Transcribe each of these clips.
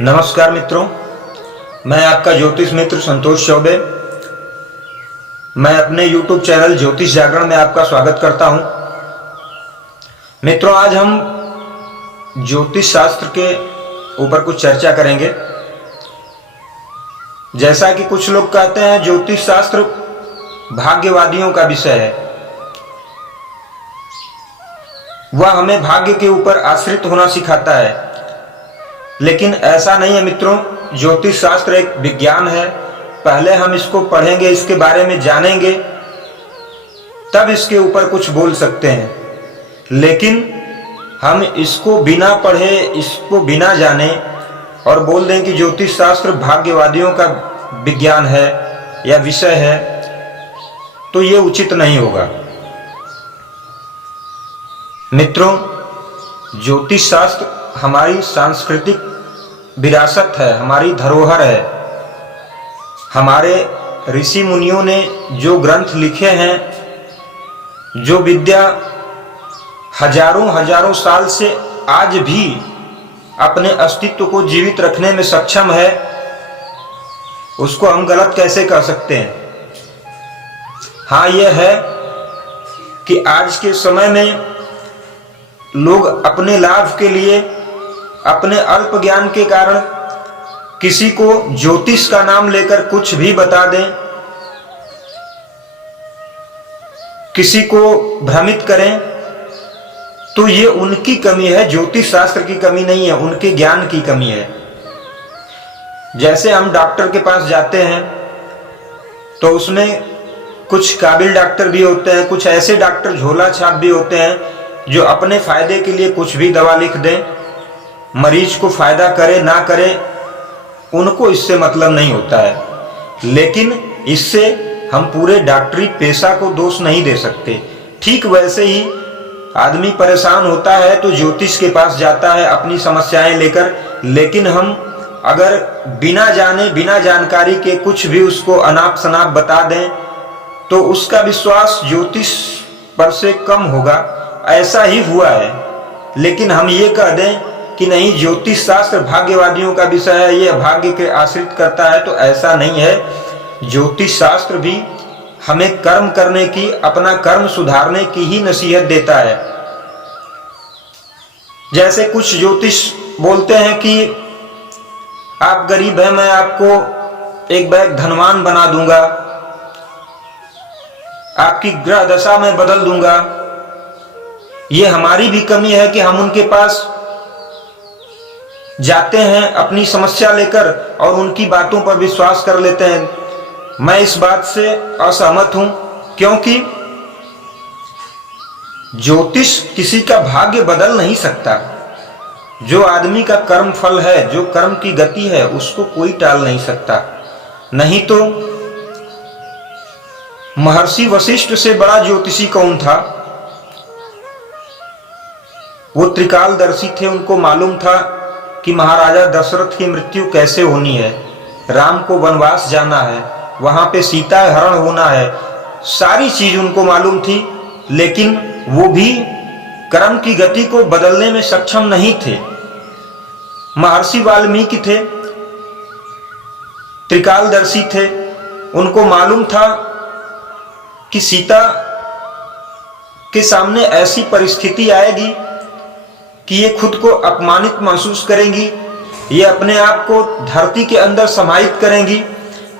नमस्कार मित्रों, मैं आपका ज्योतिष मित्र संतोष चौबे। मैं अपने YouTube चैनल ज्योतिष जागरण में आपका स्वागत करता हूं। मित्रों, आज हम ज्योतिष शास्त्र के ऊपर कुछ चर्चा करेंगे। जैसा कि कुछ लोग कहते हैं ज्योतिष शास्त्र भाग्यवादियों का विषय है, वह हमें भाग्य के ऊपर आश्रित होना सिखाता है, लेकिन ऐसा नहीं है मित्रों। ज्योतिष शास्त्र एक विज्ञान है। पहले हम इसको पढ़ेंगे, इसके बारे में जानेंगे, तब इसके ऊपर कुछ बोल सकते हैं। लेकिन हम इसको बिना पढ़े, इसको बिना जाने और बोल दें कि ज्योतिष शास्त्र भाग्यवादियों का विज्ञान है या विषय है, तो ये उचित नहीं होगा। मित्रों, ज्योतिष शास्त्र हमारी सांस्कृतिक विरासत है, हमारी धरोहर है। हमारे ऋषि मुनियों ने जो ग्रंथ लिखे हैं, जो विद्या हजारों हजारों साल से आज भी अपने अस्तित्व को जीवित रखने में सक्षम है, उसको हम गलत कैसे कह सकते हैं। हाँ, यह है कि आज के समय में लोग अपने लाभ के लिए, अपने अल्प ज्ञान के कारण किसी को ज्योतिष का नाम लेकर कुछ भी बता दें, किसी को भ्रमित करें, तो ये उनकी कमी है, ज्योतिष शास्त्र की कमी नहीं है, उनके ज्ञान की कमी है। जैसे हम डॉक्टर के पास जाते हैं तो उसमें कुछ काबिल डॉक्टर भी होते हैं, कुछ ऐसे डॉक्टर झोला छाप भी होते हैं जो अपने फायदे के लिए कुछ भी दवा लिख दें, मरीज को फायदा करे ना करे उनको इससे मतलब नहीं होता है। लेकिन इससे हम पूरे डॉक्टरी पेशा को दोष नहीं दे सकते। ठीक वैसे ही आदमी परेशान होता है तो ज्योतिष के पास जाता है अपनी समस्याएं लेकर, लेकिन हम अगर बिना जाने, बिना जानकारी के कुछ भी उसको अनाप शनाप बता दें तो उसका विश्वास ज्योतिष पर से कम होगा। ऐसा ही हुआ है। लेकिन हम ये कह दें कि नहीं, ज्योतिष शास्त्र भाग्यवादियों का विषय है, ये भाग्य के आश्रित करता है, तो ऐसा नहीं है। ज्योतिष शास्त्र भी हमें कर्म करने की, अपना कर्म सुधारने की ही नसीहत देता है। जैसे कुछ ज्योतिष बोलते हैं कि आप गरीब हैं, मैं आपको एक बैग धनवान बना दूंगा, आपकी ग्रह दशा में बदल दूंगा। ये हमारी भी कमी है कि हम उनके पास जाते हैं अपनी समस्या लेकर और उनकी बातों पर विश्वास कर लेते हैं। मैं इस बात से असहमत हूं, क्योंकि ज्योतिष किसी का भाग्य बदल नहीं सकता। जो आदमी का कर्म फल है, जो कर्म की गति है, उसको कोई टाल नहीं सकता। नहीं तो महर्षि वशिष्ठ से बड़ा ज्योतिषी कौन था? वो त्रिकालदर्शी थे। उनको मालूम था कि महाराजा दशरथ की मृत्यु कैसे होनी है, राम को वनवास जाना है, वहां पे सीता हरण होना है, सारी चीज उनको मालूम थी। लेकिन वो भी कर्म की गति को बदलने में सक्षम नहीं थे। महर्षि वाल्मीकि थे, त्रिकालदर्शी थे। उनको मालूम था कि सीता के सामने ऐसी परिस्थिति आएगी कि ये खुद को अपमानित महसूस करेंगी, ये अपने आप को धरती के अंदर समाहित करेंगी।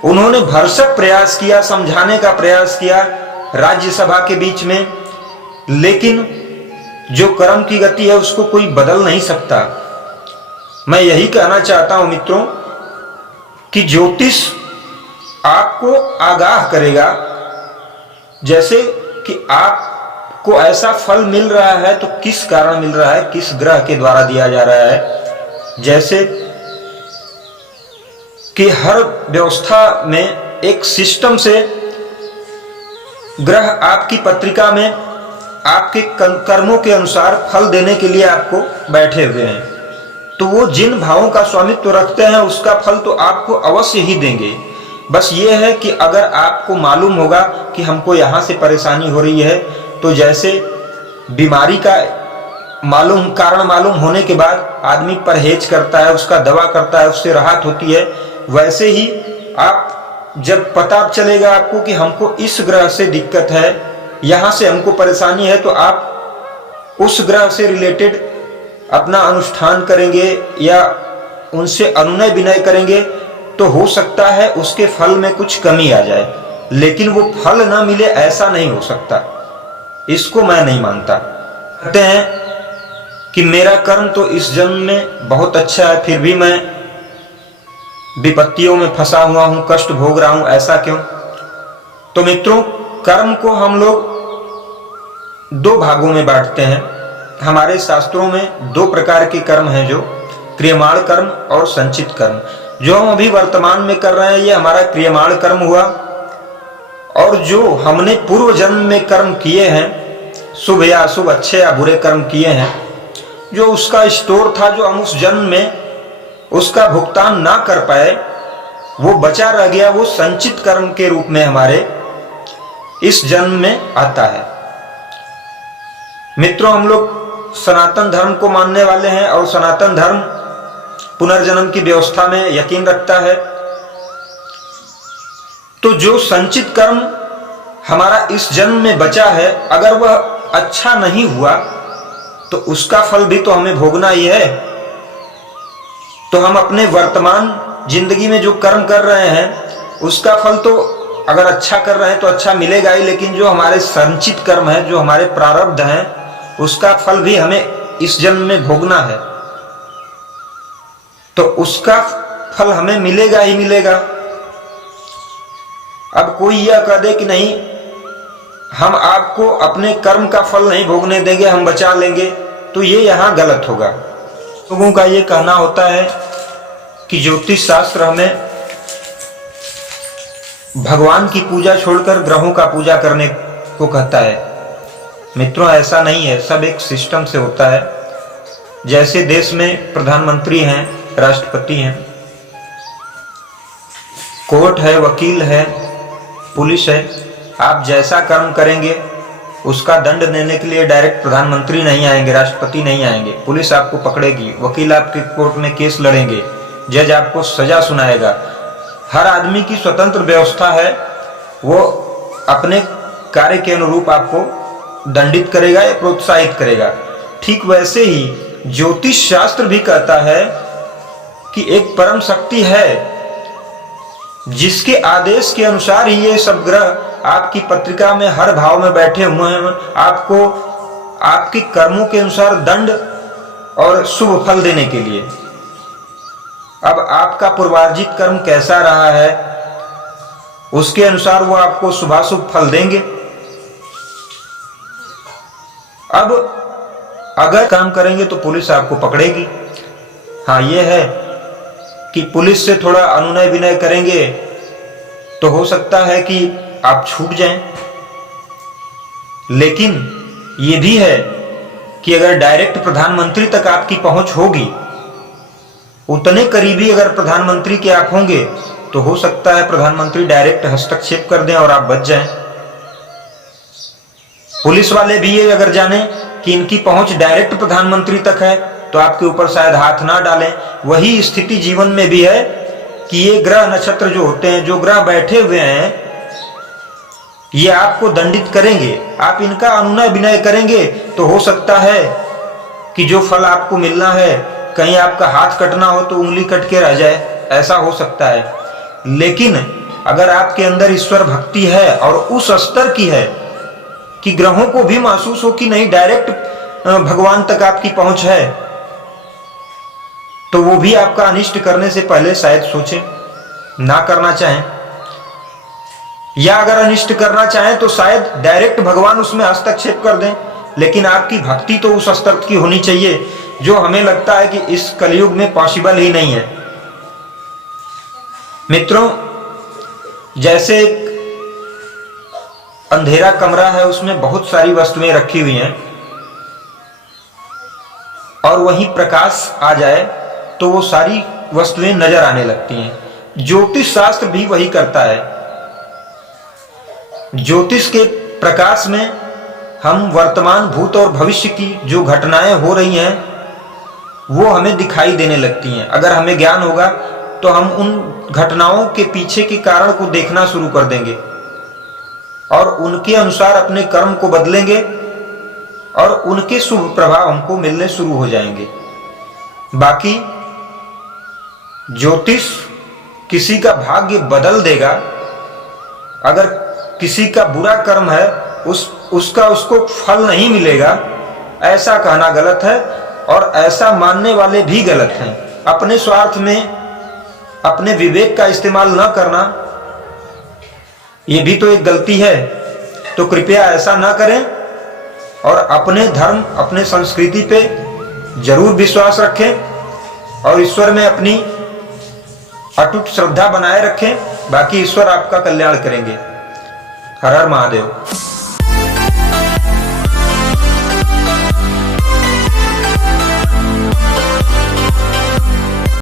उन्होंने भरसक प्रयास किया, समझाने का प्रयास किया राज्यसभा के बीच में, लेकिन जो कर्म की गति है उसको कोई बदल नहीं सकता। मैं यही कहना चाहता हूं मित्रों कि ज्योतिष आपको आगाह करेगा। जैसे कि आपको ऐसा फल मिल रहा है तो किस कारण मिल रहा है, किस ग्रह के द्वारा दिया जा रहा है। जैसे कि हर व्यवस्था में एक सिस्टम से ग्रह आपकी पत्रिका में आपके कर्मों के अनुसार फल देने के लिए आपको बैठे हुए हैं। तो वो जिन भावों का स्वामित्व रखते हैं उसका फल तो आपको अवश्य ही देंगे। बस ये है कि अगर आपको मालूम होगा कि हमको यहाँ से परेशानी हो रही है, तो जैसे बीमारी का कारण मालूम होने के बाद आदमी परहेज करता है, उसका दवा करता है, उससे राहत होती है। वैसे ही आप जब पता चलेगा आपको कि हमको इस ग्रह से दिक्कत है, यहाँ से हमको परेशानी है, तो आप उस ग्रह से रिलेटेड अपना अनुष्ठान करेंगे या उनसे अनुनय विनय करेंगे, तो हो सकता है उसके फल में कुछ कमी आ जाए, लेकिन वो फल ना मिले ऐसा नहीं हो सकता। इसको मैं नहीं मानता। कहते हैं कि मेरा कर्म तो इस जन्म में बहुत अच्छा है, फिर भी मैं विपत्तियों में फंसा हुआ हूं, कष्ट भोग रहा हूं, ऐसा क्यों? तो मित्रों, कर्म को हम लोग दो भागों में बांटते हैं। हमारे शास्त्रों में दो प्रकार के कर्म हैं, जो क्रियमाण कर्म और संचित कर्म। जो हम अभी वर्तमान में कर रहे हैं ये हमारा क्रियमाण कर्म हुआ, और जो हमने पूर्व जन्म में कर्म किए हैं, शुभ या अशुभ, अच्छे या बुरे कर्म किए हैं, जो उसका स्टोर था, जो हम उस जन्म में उसका भुगतान ना कर पाए, वो बचा रह गया, वो संचित कर्म के रूप में हमारे इस जन्म में आता है। मित्रों, हम लोग सनातन धर्म को मानने वाले हैं और सनातन धर्म पुनर्जन्म की व्यवस्था में यकीन रखता है। तो जो संचित कर्म हमारा इस जन्म में बचा है, अगर वह अच्छा नहीं हुआ तो उसका फल भी तो हमें भोगना ही है। तो हम अपने वर्तमान जिंदगी में जो कर्म कर रहे हैं उसका फल तो अगर अच्छा कर रहे हैं तो अच्छा मिलेगा ही, लेकिन जो हमारे संचित कर्म है, जो हमारे प्रारब्ध हैं, उसका फल भी हमें इस जन्म में भोगना है। तो उसका फल हमें मिलेगा ही मिलेगा। अब कोई यह कह दे कि नहीं, हम आपको अपने कर्म का फल नहीं भोगने देंगे, हम बचा लेंगे, तो ये यहां गलत होगा। लोगों का ये कहना होता है कि ज्योतिष शास्त्र हमें भगवान की पूजा छोड़कर ग्रहों का पूजा करने को कहता है। मित्रों, ऐसा नहीं है, सब एक सिस्टम से होता है। जैसे देश में प्रधानमंत्री हैं, राष्ट्रपति हैं, कोर्ट है, वकील है, पुलिस है, आप जैसा कर्म करेंगे उसका दंड देने के लिए डायरेक्ट प्रधानमंत्री नहीं आएंगे, राष्ट्रपति नहीं आएंगे, पुलिस आपको पकड़ेगी, वकील आपके कोर्ट में केस लड़ेंगे, जज आपको सजा सुनाएगा। हर आदमी की स्वतंत्र व्यवस्था है, वो अपने कार्य के अनुरूप आपको दंडित करेगा या प्रोत्साहित करेगा। ठीक वैसे ही ज्योतिष शास्त्र भी कहता है कि एक परम शक्ति है जिसके आदेश के अनुसार ही ये सब ग्रह आपकी पत्रिका में हर भाव में बैठे हुए हैं, आपको आपके कर्मों के अनुसार दंड और शुभ फल देने के लिए। अब आपका पूर्वार्जित कर्म कैसा रहा है उसके अनुसार वो आपको शुभाशुभ फल देंगे। अब अगर काम करेंगे तो पुलिस आपको पकड़ेगी। हाँ, ये है कि पुलिस से थोड़ा अनुनय विनय करेंगे तो हो सकता है कि आप छूट जाएं, लेकिन ये भी है कि अगर डायरेक्ट प्रधानमंत्री तक आपकी पहुंच होगी, उतने करीबी अगर प्रधानमंत्री के आप होंगे, तो हो सकता है प्रधानमंत्री डायरेक्ट हस्तक्षेप कर दें और आप बच जाएं। पुलिस वाले भी ये अगर जाने कि इनकी पहुंच डायरेक्ट प्रधानमंत्री तक है तो आपके ऊपर शायद हाथ ना डालें। वही स्थिति जीवन में भी है कि ये ग्रह नक्षत्र जो होते हैं, जो ग्रह बैठे हुए हैं, ये आपको दंडित करेंगे। आप इनका अनुनय विनय करेंगे तो हो सकता है कि जो फल आपको मिलना है, कहीं आपका हाथ कटना हो तो उंगली कट के रह जाए, ऐसा हो सकता है। लेकिन अगर आपके अंदर ईश्वर भक्ति है और उस स्तर की है कि ग्रहों को भी महसूस हो कि नहीं डायरेक्ट भगवान तक आपकी पहुंच है, तो वो भी आपका अनिष्ट करने से पहले शायद सोचें, ना करना चाहें, या अगर अनिष्ट करना चाहें तो शायद डायरेक्ट भगवान उसमें हस्तक्षेप कर दें। लेकिन आपकी भक्ति तो उस स्तर की होनी चाहिए जो हमें लगता है कि इस कलयुग में पॉसिबल ही नहीं है। मित्रों, जैसे एक अंधेरा कमरा है, उसमें बहुत सारी वस्तुएं रखी हुई हैं, और वहीं प्रकाश आ जाए तो वो सारी वस्तुएं नजर आने लगती हैं। ज्योतिष शास्त्र भी वही करता है। ज्योतिष के प्रकाश में हम वर्तमान, भूत और भविष्य की जो घटनाएं हो रही हैं वो हमें दिखाई देने लगती हैं। अगर हमें ज्ञान होगा तो हम उन घटनाओं के पीछे के कारण को देखना शुरू कर देंगे और उनके अनुसार अपने कर्म को बदलेंगे और उनके शुभ प्रभाव हमको मिलने शुरू हो जाएंगे। बाकी ज्योतिष किसी का भाग्य बदल देगा। अगर किसी का बुरा कर्म है उसका उसको फल नहीं मिलेगा, ऐसा कहना गलत है और ऐसा मानने वाले भी गलत हैं। अपने स्वार्थ में अपने विवेक का इस्तेमाल न करना ये भी तो एक गलती है। तो कृपया ऐसा ना करें और अपने धर्म, अपने संस्कृति पे जरूर विश्वास रखें और ईश्वर में अपनी अटूट श्रद्धा बनाए रखें। बाकी ईश्वर आपका कल्याण करेंगे। हर हर महादेव।